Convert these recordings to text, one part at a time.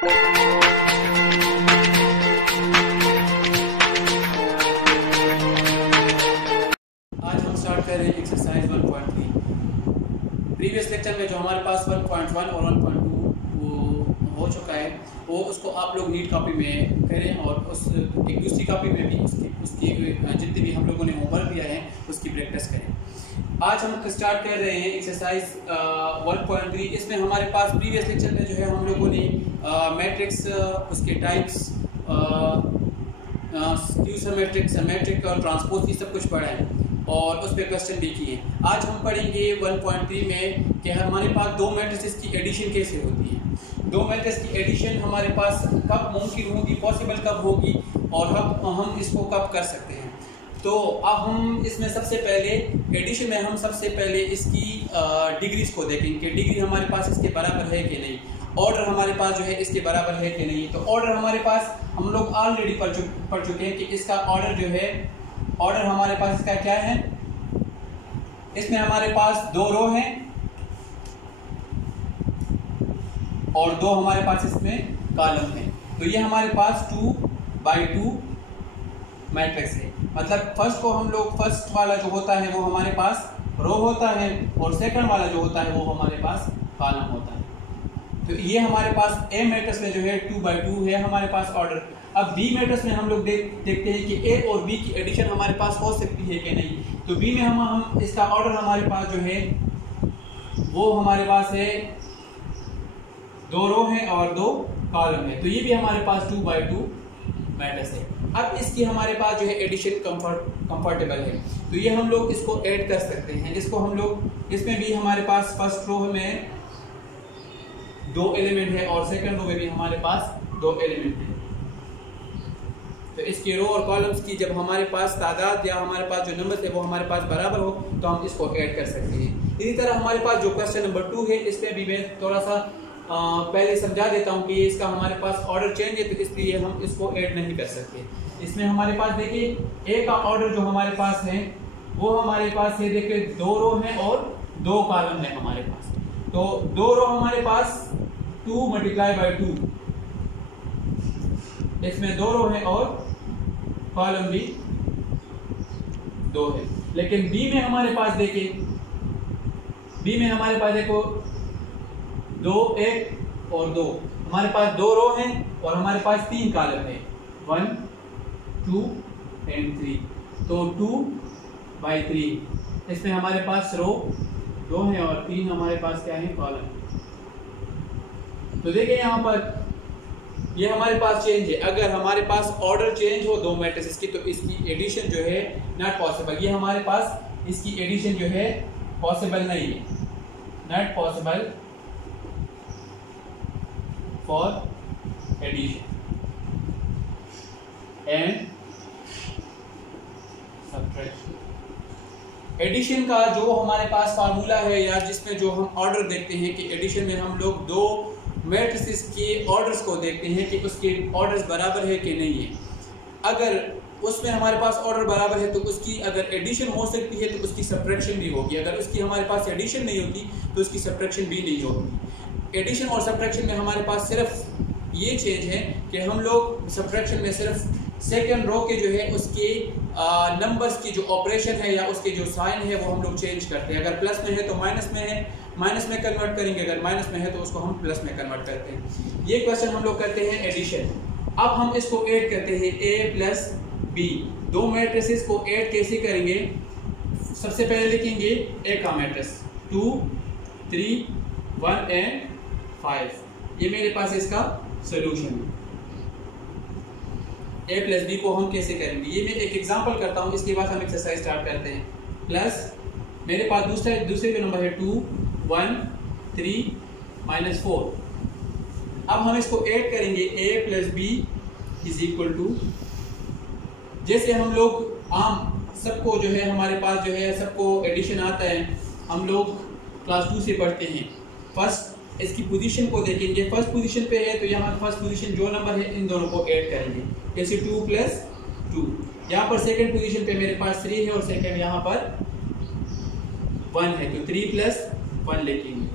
आज हम स्टार्ट कर रहे हैं एक्सरसाइज 1.3। प्रीवियस लेक्चर में जो हमारे पास 1.1 और 1.2 वो हो चुका है, वो उसको आप लोग नीट कॉपी में करें और उस एक दूसरी कॉपी में भी उसकी जितने भी हम लोगों ने होमवर्क दिया है उसकी प्रैक्टिस करें। आज हम स्टार्ट कर रहे हैं एक्सरसाइज 1.3। इसमें हमारे पास प्रीवियस लेक्चर में जो है हम लोगों ने मैट्रिक्स, उसके टाइप्स, स्क्यू सिमेट्रिक, सिमेट्रिक और ट्रांसपोज ये सब कुछ पढ़ा है और उस पर क्वेश्चन भी किए। आज हम पढ़ेंगे 1.3 में कि हमारे पास दो मैट्रिसेस की एडिशन कैसे होती है। दो मैट्रिक्स की एडिशन हमारे पास कब मुमकिन होगी, पॉसिबल कब होगी और हम इसको कब कर सकते हैं। तो अब हम इसमें सबसे पहले एडिशन में हम सबसे पहले इसकी डिग्रीज को देखेंगे कि डिग्री हमारे पास इसके बराबर है कि नहीं, ऑर्डर हमारे पास जो है इसके बराबर है कि नहीं। तो ऑर्डर हमारे पास हम लोग ऑलरेडी पढ़ चुके हैं कि इसका ऑर्डर जो है, ऑर्डर हमारे पास इसका क्या है। इसमें हमारे पास दो रो हैं और दो हमारे पास इसमें कॉलम हैं। तो ये हमारे पास 2x2 मैट्रिक्स है। मतलब फर्स्ट को हम लोग, फर्स्ट वाला जो होता है वो हमारे पास रो होता है और सेकंड वाला जो होता है वो हमारे पास कॉलम होता है। तो ये हमारे पास ए मैट्रिक्स में जो है 2x2 है हमारे पास ऑर्डर। अब बी मैट्रिक्स में हम लोग देखते हैं कि ए और बी की एडिशन हमारे पास हो सकती है कि नहीं। तो बी में हम इसका ऑर्डर हमारे पास जो है वो हमारे पास है, दो रो हैं और दो कॉलम है। तो ये भी हमारे पास 2x2 मैट्रिक्स है। अब इसकी हमारे पास जो है एडिशन कंफर्टेबल है, तो ये हम लोग इसको ऐड कर सकते हैं। इसको हम लोग, इसमें भी हमारे पास फर्स्ट रो में दो एलिमेंट है और सेकंड रो में भी हमारे पास दो एलिमेंट है। तो इसके रो और कॉलम्स की जब हमारे पास तादाद या हमारे पास जो नंबर है वो हमारे पास बराबर हो तो हम इसको ऐड कर सकते हैं। इसी तरह हमारे पास जो क्वेश्चन नंबर 2 है, इसमें भी मैं थोड़ा सा पहले समझा देता हूँ कि इसका हमारे पास ऑर्डर चेंज है, तो इसलिए हम इसको ऐड नहीं कर सकते। इसमें हमारे पास देखिए ए का ऑर्डर जो हमारे पास है वो हमारे पास है, देखिए दो रो है और दो कॉलम है हमारे पास। तो दो रो हमारे पास 2 × 2, इसमें दो रो है और कॉलम भी दो है। लेकिन बी में हमारे पास देखिए, बी में हमारे पास देखो 2, 1 और 2, हमारे पास दो रो हैं और हमारे पास 3 कॉलम है, 1, 2 and 3। तो 2/3, इसमें हमारे पास रो 2 है और 3 हमारे पास क्या है, कॉलम। तो देखिए यहाँ पर ये हमारे पास चेंज है। अगर हमारे पास ऑर्डर चेंज हो दो मैट्रिसेस की तो इसकी एडिशन जो है नॉट पॉसिबल। ये हमारे पास इसकी एडिशन जो है पॉसिबल नहीं है, not possible for addition and subtraction. Addition का जो हमारे पास फार्मूला है या जिसमें जो हम ऑर्डर देखते हैं कि एडिशन में हम लोग दो मैट्रिसेस के ऑर्डर्स को देखते हैं कि उसके ऑर्डर्स बराबर है कि नहीं है। अगर उसमें हमारे पास ऑर्डर बराबर है तो उसकी अगर एडिशन हो सकती है तो उसकी सब्ट्रैक्शन भी होगी। अगर उसकी हमारे पास एडिशन नहीं होती तो उसकी सब्ट्रैक्शन भी नहीं होगी। एडिशन और सब्ट्रैक्शन में हमारे पास सिर्फ ये चेंज है कि हम लोग सब्ट्रैक्शन में सिर्फ सेकेंड रो के जो है उसके नंबर्स की जो ऑपरेशन है या उसके जो साइन है वो हम लोग चेंज करते हैं। अगर प्लस में है तो माइनस में है, माइनस में कन्वर्ट करेंगे, अगर माइनस में है तो उसको हम प्लस में कन्वर्ट करते हैं। ये क्वेश्चन हम लोग करते हैं एडिशन। अब हम इसको ऐड करते हैं a + b। दो मैट्रिसेस को ऐड कैसे करेंगे, सबसे पहले लिखेंगे a का मैट्रिक्स 2, 3, 1 and 5। ये मेरे पास इसका सोल्यूशन है। a + b को हम कैसे करेंगे, ये मैं एक एग्जांपल करता हूँ, इसके बाद हम एक्सरसाइज स्टार्ट करते हैं। प्लस मेरे पास दूसरे का नंबर है 2, 1, 3 -4। अब हम इसको ऐड करेंगे a + b = जैसे हम लोग आम सबको जो है हमारे पास जो है सबको एडिशन आता है, हम लोग क्लास 2 से पढ़ते हैं। फर्स्ट इसकी पोजीशन को देखेंगे, फर्स्ट पोजीशन पे है तो यहाँ फर्स्ट पोजीशन जो नंबर है इन दोनों को ऐड करेंगे, जैसे 2 + 2। यहाँ पर सेकंड पोजीशन पे मेरे पास 3 है और सेकंड यहाँ पर 1 है तो 3 + 1 लिखेंगे।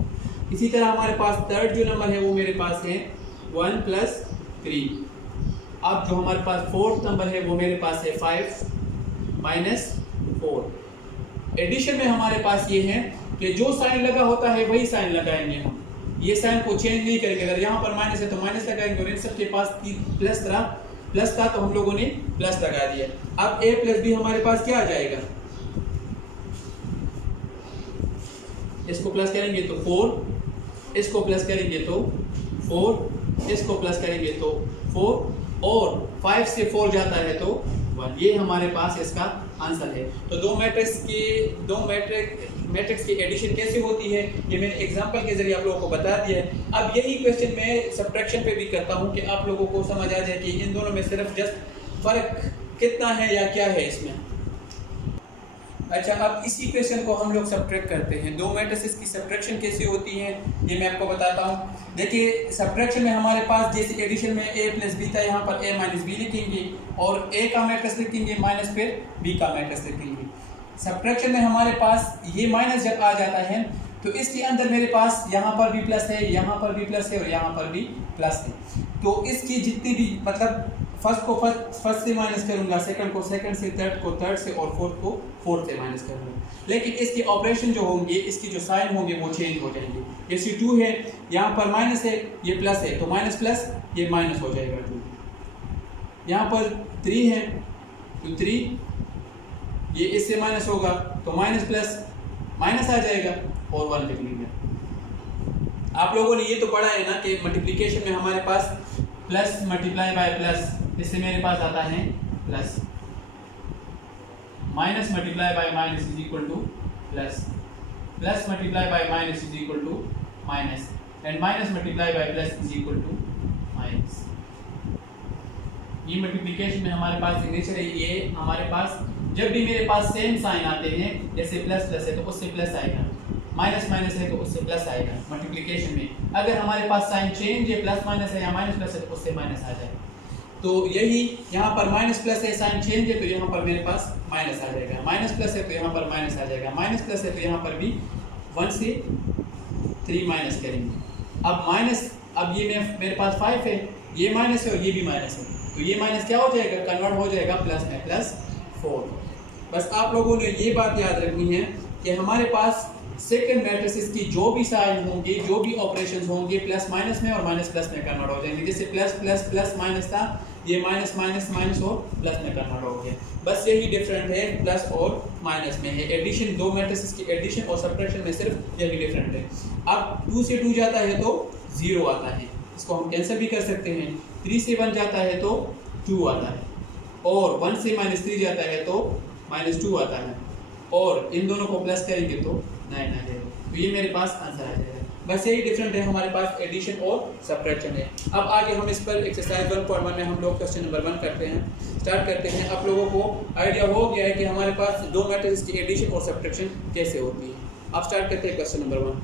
इसी तरह हमारे पास थर्ड जो नंबर है वो मेरे पास है 1 प्लस 3। अब जो हमारे पास फोर्थ नंबर है वो मेरे पास है 5 माइनस 4। एडिशन में हमारे पास ये है कि जो साइन लगा होता है वही साइन लगाएंगे हम, ये साइन को चेंज नहीं करेंगे। अगर यहाँ पर माइनस है तो माइनस लगाएंगे, और इन सबके पास प्लस था तो हम लोगों ने प्लस लगा दिया। अब a प्लस बी हमारे पास क्या आ जाएगा, इसको प्लस करेंगे तो 4, इसको प्लस करेंगे तो 4, इसको प्लस करेंगे तो 4, और 5 से 4 जाता है तो 1। ये हमारे पास इसका आंसर है। तो दो मैट्रिक्स की एडिशन कैसे होती है ये मैंने एग्जांपल के जरिए आप लोगों को बता दिया है। अब यही क्वेश्चन मैं सब्ट्रैक्शन पे भी करता हूँ कि आप लोगों को समझ आ जाए कि इन दोनों में सिर्फ जस्ट फर्क कितना है या क्या है इसमें। अच्छा, अब इसी क्वेश्चन को हम लोग सब्ट्रैक्ट करते हैं। दो मैट्रिसेस की सब्ट्रैक्शन कैसे होती है ये मैं आपको बताता हूँ। देखिए, सब्ट्रैक्शन में हमारे पास जैसे एडिशन में a प्लस बी था, यहाँ पर a माइनस बी लिखेंगे और a का मैट्रिक्स लिखेंगे माइनस फिर b का मैट्रिक्स लिखेंगे। सब्ट्रैक्शन में हमारे पास ये माइनस जब आ जाता है तो इसके अंदर मेरे पास यहाँ पर भी प्लस है, यहाँ पर भी प्लस है और यहाँ पर भी प्लस है। तो इसकी जितनी भी मतलब फर्स्ट को फर्स्ट से माइनस करूंगा, सेकंड को सेकंड से, थर्ड को थर्ड से और फोर्थ को फोर्थ से माइनस करूंगा। लेकिन इसके ऑपरेशन जो होंगे, इसकी जो साइन होंगे वो चेंज हो जाएंगे। जैसे 2 है, यहाँ पर माइनस है, ये प्लस है तो माइनस प्लस ये माइनस हो जाएगा 2। यहाँ पर 3 है तो 3 ये इससे माइनस होगा तो माइनस प्लस माइनस आ जाएगा और 1 लिख लेंगे। आप लोगों ने ये तो पढ़ा है ना कि मल्टीप्लिकेशन में हमारे पास प्लस मल्टीप्लाई बाय प्लस, इससे मेरे पास आता है plus, minus multiply by minus is equal to plus, plus multiply by minus is equal to minus, and minus multiply by plus is equal to minus. ये multiplication में हमारे पास signature है। ये हमारे पास जब भी मेरे पास सेम साइन आते हैं, जैसे प्लस प्लस है तो उससे प्लस आएगा, माइनस माइनस है तो उससे प्लस आएगा मल्टीप्लिकेशन में। अगर हमारे पास साइन चेंज है, प्लस माइनस है या माइनस प्लस है तो उससे माइनस आ जाएगा। तो यही यहाँ पर माइनस प्लस है, साइन चेंज है तो यहाँ पर मेरे पास माइनस आ जाएगा, माइनस प्लस है तो यहाँ पर माइनस आ जाएगा, माइनस प्लस है तो यहाँ पर भी 1 से 3 माइनस करेंगे। अब माइनस, अब ये मेरे पास 5 है, ये माइनस है और ये भी माइनस है तो ये माइनस क्या हो जाएगा, कन्वर्ट हो जाएगा प्लस में, प्लस 4। बस आप लोगों ने ये बात याद रखनी है कि हमारे पास सेकंड मैट्रिसेस की जो भी साइन होंगे, जो भी ऑपरेशंस होंगे, प्लस माइनस में और माइनस प्लस में कन्वर्ट हो जाएंगे। जैसे प्लस प्लस प्लस माइनस था, ये माइनस माइनस माइनस और प्लस में कन्वर्ट हो गया। बस यही डिफरेंट है, प्लस और माइनस में है। एडिशन, दो मैट्रिसेस की एडिशन और सब्ट्रैक्शन में सिर्फ यही डिफरेंट है। अब 2 से 2 जाता है तो 0 आता है, इसको हम कैंसिल भी कर सकते हैं। 3 से 1 जाता है तो 2 आता है, और 1 से -3 जाता है तो -2 आता है, और इन दोनों को प्लस करेंगे तो 9 आ जाएगा। तो ये मेरे पास आंसर आ जाएगा। बस यही डिफरेंट है हमारे पास एडिशन और सब्ट्रैक्शन है। अब आगे हम इस पर एक्सरसाइज 1.1 में हम लोग क्वेश्चन नंबर 1 करते हैं, स्टार्ट करते हैं। आप लोगों को आइडिया हो गया है कि हमारे पास दो मैट्रिसेस की एडिशन और सब्ट्रैक्शन कैसे होती है। अब स्टार्ट करते हैं क्वेश्चन नंबर 1।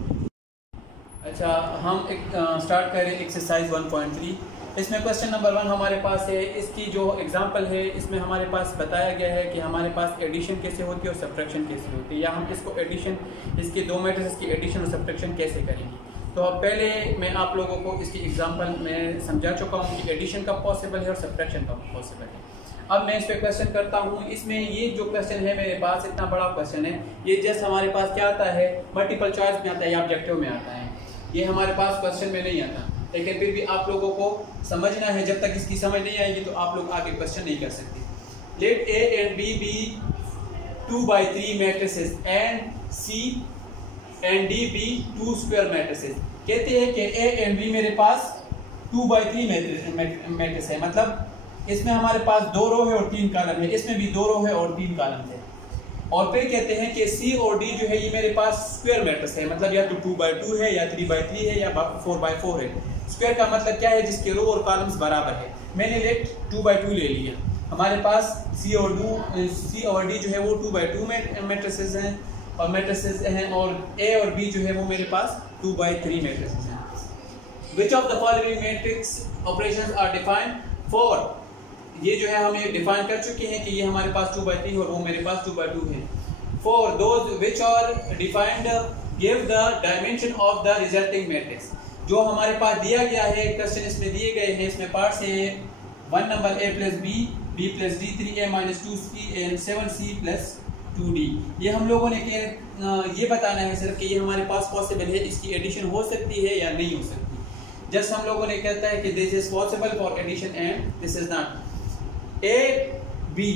अच्छा, हम स्टार्ट करें एक्सरसाइज 1.3। इसमें क्वेश्चन नंबर 1 हमारे पास है। इसकी जो एग्जांपल है इसमें हमारे पास बताया गया है कि हमारे पास एडिशन कैसे होती है और सब्ट्रैक्शन कैसे होती है, या हम इसको एडिशन, इसके दो मैट्रिसेस की एडिशन और सब्ट्रैक्शन कैसे करेंगे। तो अब पहले मैं आप लोगों को इसकी एग्जांपल में समझा चुका हूँ कि एडिशन कब पॉसिबल है और सब्ट्रैक्शन कब पॉसिबल है। अब मैं इस पर क्वेश्चन करता हूँ। इसमें ये जो क्वेश्चन है मेरे पास इतना बड़ा क्वेश्चन है, ये जस्ट हमारे पास क्या आता है, मल्टीपल चॉइस में आता है या ऑब्जेक्टिव में आता है। ये हमारे पास क्वेश्चन में नहीं आता, लेकिन फिर भी आप लोगों को समझना है। जब तक इसकी समझ नहीं आएगी तो आप लोग आगे क्वेश्चन नहीं कर सकते। Let A and B be 2/3 matrices and C and D be 2 square matrices। कहते हैं कि A and B मेरे पास 2/3 मैट्रिक्स है, मतलब इसमें हमारे पास 2 रो है और 3 कॉलम है, इसमें भी 2 रो है और 3 कॉलम है। और फिर कहते हैं कि C और D जो है ये मेरे पास स्क्वायर मैट्रिक्स है, मतलब या तो 2/2 है या 3/3 है या 4/4 है। स्क्वायर का मतलब क्या है, जिसके रो और कॉलम्स बराबर है। मैंने लेट 2/2 ले लिया। हमारे पास C और D जो है वो 2/2 मैट्रिसेस हैं और मैट्रिसेस हैं, और A और B जो है वो मेरे पास 2/3 मैट्रिसेस हैं। Which of the following matrix operations are defined for? ये जो है हम ये डिफाइन कर चुके हैं कि ये हमारे पास 2/3 और वो मेरे पास 2/2 है। For those which are defined, give the dimension of the resulting matrix। जो हमारे पास दिया गया है क्वेश्चन इसमें दिए गए हैं, इसमें पार्ट से 1 number a plus B, b plus D, 3a minus 2c and 7c plus 2d। ये हम लोगों ने ये बताना है सिर्फ कि ये हमारे पास पॉसिबल है, इसकी एडिशन हो सकती है या नहीं हो सकती। जस्ट हम लोगों ने कहता है कि this is possible for addition and this is not. a b,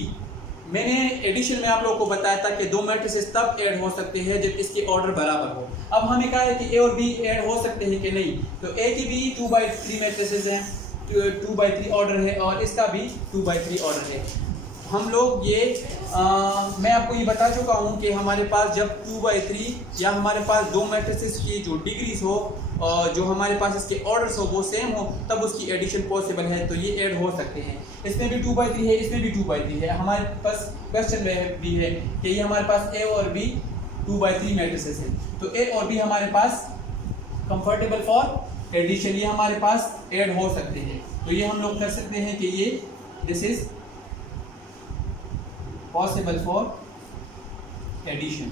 मैंने एडिशन में आप लोगों को बताया था कि दो मैट्रिसेस तब ऐड हो सकते हैं जब इसके ऑर्डर बराबर हो। अब हमें कहा है कि ए और बी ऐड हो सकते हैं कि नहीं, तो ए की भी 2/3 मैट्रिसेस हैं, 2/3 ऑर्डर है, और इसका भी 2/3 ऑर्डर है। हम लोग ये मैं आपको ये बता चुका हूँ कि हमारे पास जब 2/3 या हमारे पास दो मैट्रिसेस की जो डिग्रीज हो और जो हमारे पास इसके ऑर्डर्स हो वो सेम हो, तब उसकी एडिशन पॉसिबल है, तो ये ऐड हो सकते हैं। इसमें भी 2/3 है, इसमें भी 2/3 है। हमारे पास क्वेश्चन में भी है कि ये हमारे पास ए और बी 2/3 मैट्रिसेस है, तो ए और बी हमारे पास कंफर्टेबल फॉर एडिशन, ये हमारे पास ऐड हो सकते हैं। तो ये हम लोग कर सकते हैं कि ये this is possible for addition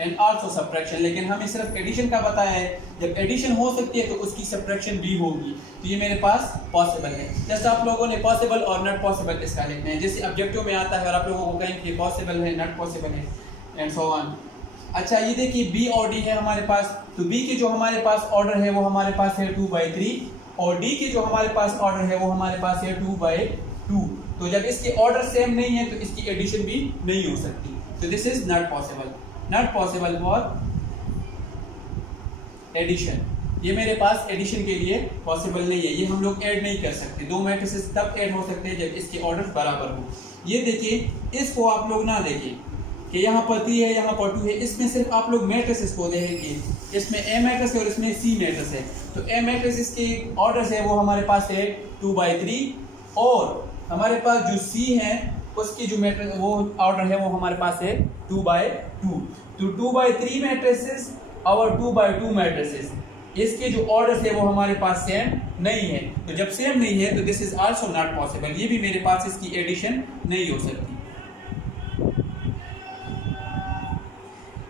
and also subtraction. लेकिन हमें सिर्फ एडिशन का बताया है, जब एडिशन हो सकती है तो उसकी सब्ट्रैक्शन भी होगी, तो ये मेरे पास पॉसिबल है। जैसे आप लोगों ने पॉसिबल और नॉट पॉसिबल इसका लिखना है, जैसे ऑब्जेक्टिव में आता है और आप लोगों को कहें कि पॉसिबल है, नॉट पॉसिबल है एंड सो ऑन। अच्छा, ये देखिए बी और डी है हमारे पास, तो बी की जो हमारे पास ऑर्डर है वो हमारे पास है 2/3 और डी की जो हमारे पास ऑर्डर है वो हमारे पास है 2/2। तो जब इसके ऑर्डर सेम नहीं है तो इसकी एडिशन भी नहीं हो सकती, तो this is not possible, not possible for addition. ये मेरे पास एडिशन के लिए पॉसिबल नहीं है, ये हम लोग ऐड नहीं कर सकते। दो मैट्रिसेस तब ऐड हो सकते हैं जब इसके ऑर्डर बराबर हो। ये देखिए, इसको आप लोग ना देखिए कि यहाँ पर 3 है, यहाँ पर 2 है, इसमें सिर्फ आप लोग मैट्रिसेस को देखेंगे, इसमें ए मैट्रिक्स है और इसमें सी मैट्रिक्स है। तो ए मैट्रिक्स इसके ऑर्डर है वो हमारे पास है 2/3 और हमारे पास जो सी है उसकी जो मैट्रिक्स वो ऑर्डर है वो हमारे पास है 2/2। तो 2/3 मैट्रिसेस और 2/2 मैट्रिसेस, इसके जो ऑर्डर है वो हमारे पास सेम नहीं है। तो जब सेम नहीं है तो this is also not possible, ये भी मेरे पास इसकी एडिशन नहीं हो सकती।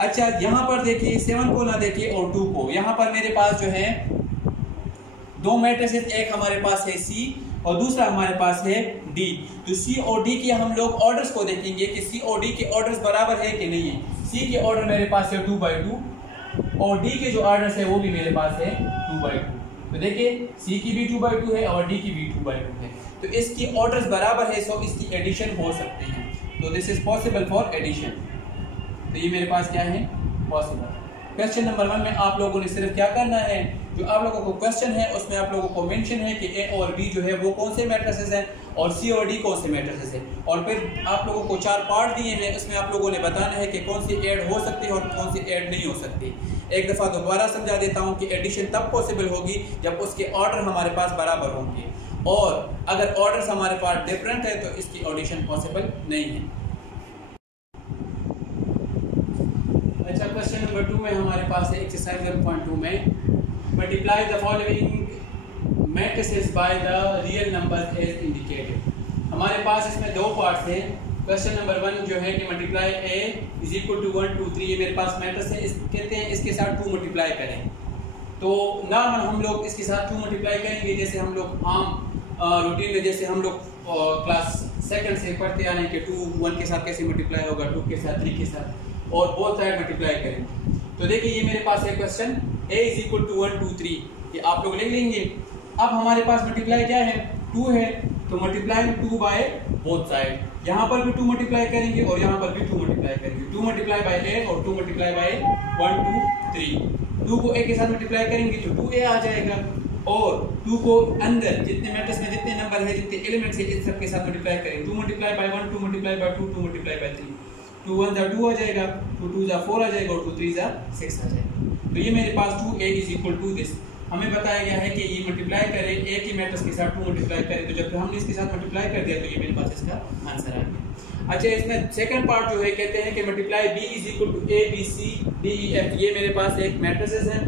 अच्छा, यहाँ पर देखिए 7 को ना देखिए और 2 को, यहाँ पर मेरे पास जो है दो मैट्रिसेस, एक हमारे पास है सी और दूसरा हमारे पास है डी। तो सी और डी के हम लोग ऑर्डर्स को देखेंगे कि सी और डी के ऑर्डर्स बराबर है कि नहीं है। सी के ऑर्डर मेरे पास है 2/2 और डी के जो ऑर्डर्स है वो भी मेरे पास है 2/2। तो देखिए सी की भी 2/2 है और डी की भी 2/2 है, तो इसकी ऑर्डर्स बराबर है, सो इसकी एडिशन हो सकते हैं। तो this is possible for addition, तो ये मेरे पास क्या है पॉसिबल। क्वेश्चन नंबर 1 में आप लोगों ने सिर्फ क्या करना है, जो आप लोगों को क्वेश्चन है उसमें आप लोगों को मेंशन है कि ए और बी जो है वो कौन से मैट्रिसेस हैं और सी और डी कौन से मैट्रिसेस हैं, और फिर आप लोगों को 4 पार्ट दिए हैं, उसमें आप लोगों ने बताना है कि कौन सी ऐड हो सकती है और कौन सी ऐड नहीं हो सकती। एक दफ़ा दोबारा समझा देता हूँ कि एडिशन तब पॉसिबल होगी जब उसके ऑर्डर हमारे पास बराबर होंगे, और अगर ऑर्डर्स हमारे पास डिफरेंट है तो इसकी एडिशन पॉसिबल नहीं है। अच्छा, क्वेश्चन नंबर 2 में हमारे पास है एक्सरसाइज 0.2 में multiply the following matrices by the real number as indicated. हमारे पास इसमें 2 पार्ट्स हैं। क्वेश्चन नंबर 1 जो है कि multiply a is equal to 1 2 3, ये मेरे पास मैट्रिक्स है, कहते हैं इसके साथ 2 मल्टीप्लाई करें। तो नॉर्मल हम लोग इसके साथ 2 मल्टीप्लाई करेंगे, जैसे हम लोग आम रूटीन में जैसे हम लोग क्लास सेकंड से पढ़ते आ रहे हैं कि 2 1 के साथ कैसे मल्टीप्लाई होगा, 2 के साथ 3 के साथ, और बोथ साइड मल्टीप्लाई करेंगे। तो देखिए ये मेरे पास है question a is equal to 1 2 3, ये आप लोग लिख लेंगे। अब हमारे पास मल्टीप्लाई क्या है 2 है, तो मल्टीप्लाई 2 बाय बोथ साइड। यहाँ पर भी 2 मल्टीप्लाई करेंगे और यहाँ पर भी 2 मल्टीप्लाई करेंगे। 2 मल्टीप्लाई बाय a और 2 मल्टीप्लाई बाय 1 2 3। 2 को a के साथ मल्टीप्लाई करेंगे तो 2a आ जाएगा, और 2 को अंदर जितने मैट्रिक्स में जितने नंबर है जितने एलिमेंट्स है इन सब के साथ मल्टीप्लाई करेंगे। 2 multiply by 1 2 multiply by 2 2 multiply by 3, 2 1 जा 2 आ जाएगा, 2 2 जा 4 आ जाएगा और 2 3 जा 6 आ जाएगा। तो ये मेरे पास 2a is equal to this. हमें बताया गया है कि ये मल्टीप्लाई करें a की मैट्रिक्स के साथ 2 मल्टीप्लाई करें, तो जब हमने इसके साथ मल्टीप्लाई कर दिया तो ये मेरे पास इसका आंसर आ गया। अच्छा, इसमें सेकंड पार्ट जो है कहते हैं कि multiply b is equal to a b c d e f। ये मेरे पास एक मैट्रिसेस है,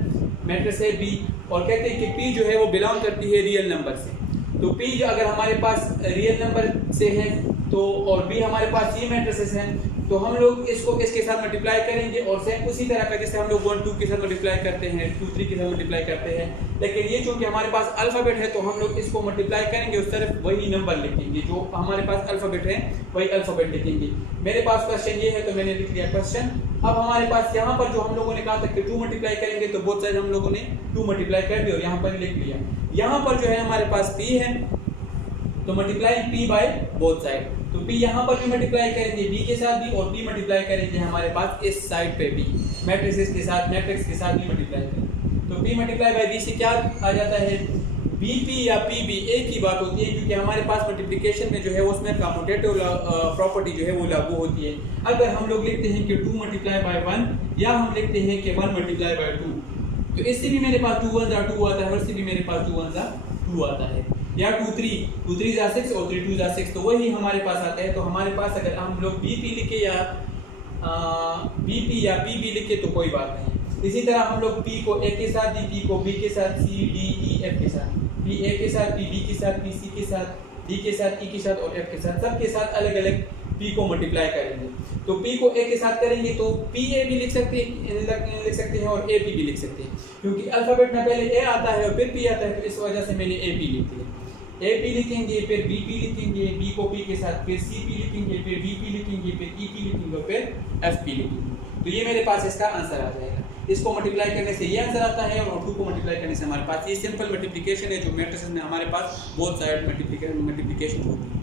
मैट्रिक्स है b, और कहते हैं कि p जो है वो बिलोंग करती है रियल नंबर से। तो p जो अगर हमारे पास रियल नंबर से है तो, और b हमारे पास ये मैट्रिसेस हैं, तो हम लोग इसको इसके साथ मल्टीप्लाई करेंगे और सेम उसी तरह का जैसे हम लोग 1 2 के साथ मल्टीप्लाई करते हैं, 2 3 के साथ मल्टीप्लाई करते हैं। लेकिन ये चूंकि हमारे पास अल्फ़ाबेट है तो हम लोग इसको मल्टीप्लाई करेंगे उस तरफ वही नंबर लिखेंगे, जो हमारे पास अल्फ़ाबेट है वही अल्फ़ाबेट लिखेंगे। मेरे पास क्वेश्चन ये है तो मैंने लिख लिया क्वेश्चन। अब हमारे पास यहाँ पर जो हम लोगों ने कहा था कि 2 मल्टीप्लाई करेंगे तो बोथ साइड हम लोगों ने 2 मल्टीप्लाई कर दिया और यहाँ पर लिख लिया। यहाँ पर जो है हमारे पास p है तो multiply p by both side, तो p यहाँ पर भी मल्टीप्लाई करेंगे b के साथ भी और p मल्टीप्लाई करेंगे हमारे पास इस साइड पे भी मैट्रिक्स के साथ भी मल्टीप्लाई करेंगे। तो p मल्टीप्लाई बाय b से क्या आ जाता है, bp या pb एक ही बात होती है, क्योंकि हमारे पास मल्टीप्लिकेशन में जो है उसमें कम्यूटेटिव प्रॉपर्टी जो है वो लागू होती है। अगर हम लोग लिखते हैं कि 2 मल्टीप्लाई बाय 1 या हम लिखते हैं कि 1 मल्टीप्लाई बाय 2, तो इससे भी मेरे पास 2 1 जा 2 आता है और इससे भी मेरे पास 2 1 जा 2 आता है, या 2 3 जा 6 और 3 2 जा 6, तो वही हमारे पास आता है। तो हमारे पास अगर हम लोग bp लिखे या bp या pb लिखे तो कोई बात नहीं। इसी तरह हम लोग p को a के साथ, p को b के साथ, c d e f के साथ, p a के साथ, p b के साथ, p c के साथ, d के साथ, e के साथ और f के साथ, सबके साथ अलग अलग p को मल्टीप्लाई करेंगे। तो p को a के साथ करेंगे तो pa भी लिख सकते हैं और ap भी लिख सकते हैं, क्योंकि अल्फाबेट में पहले a आता है और फिर p आता है, तो इस वजह से मैंने ap लिख दिया। AP लिखेंगे, फिर BP लिखेंगे, B को P के साथ, फिर CP लिखेंगे, फिर VP लिखेंगे, फिर EP लिखेंगे और फिर FP लिखेंगे। तो ये मेरे पास इसका आंसर आ जाएगा। इसको मल्टीप्लाई करने से ये आंसर आता है और 2 को मल्टीप्लाई करने से हमारे पास ये सिंपल मल्टीप्लिकेशन है, जो मैट्रिसेस में हमारे पास बोथ साइड मल्टीप्लिकेशन होती है।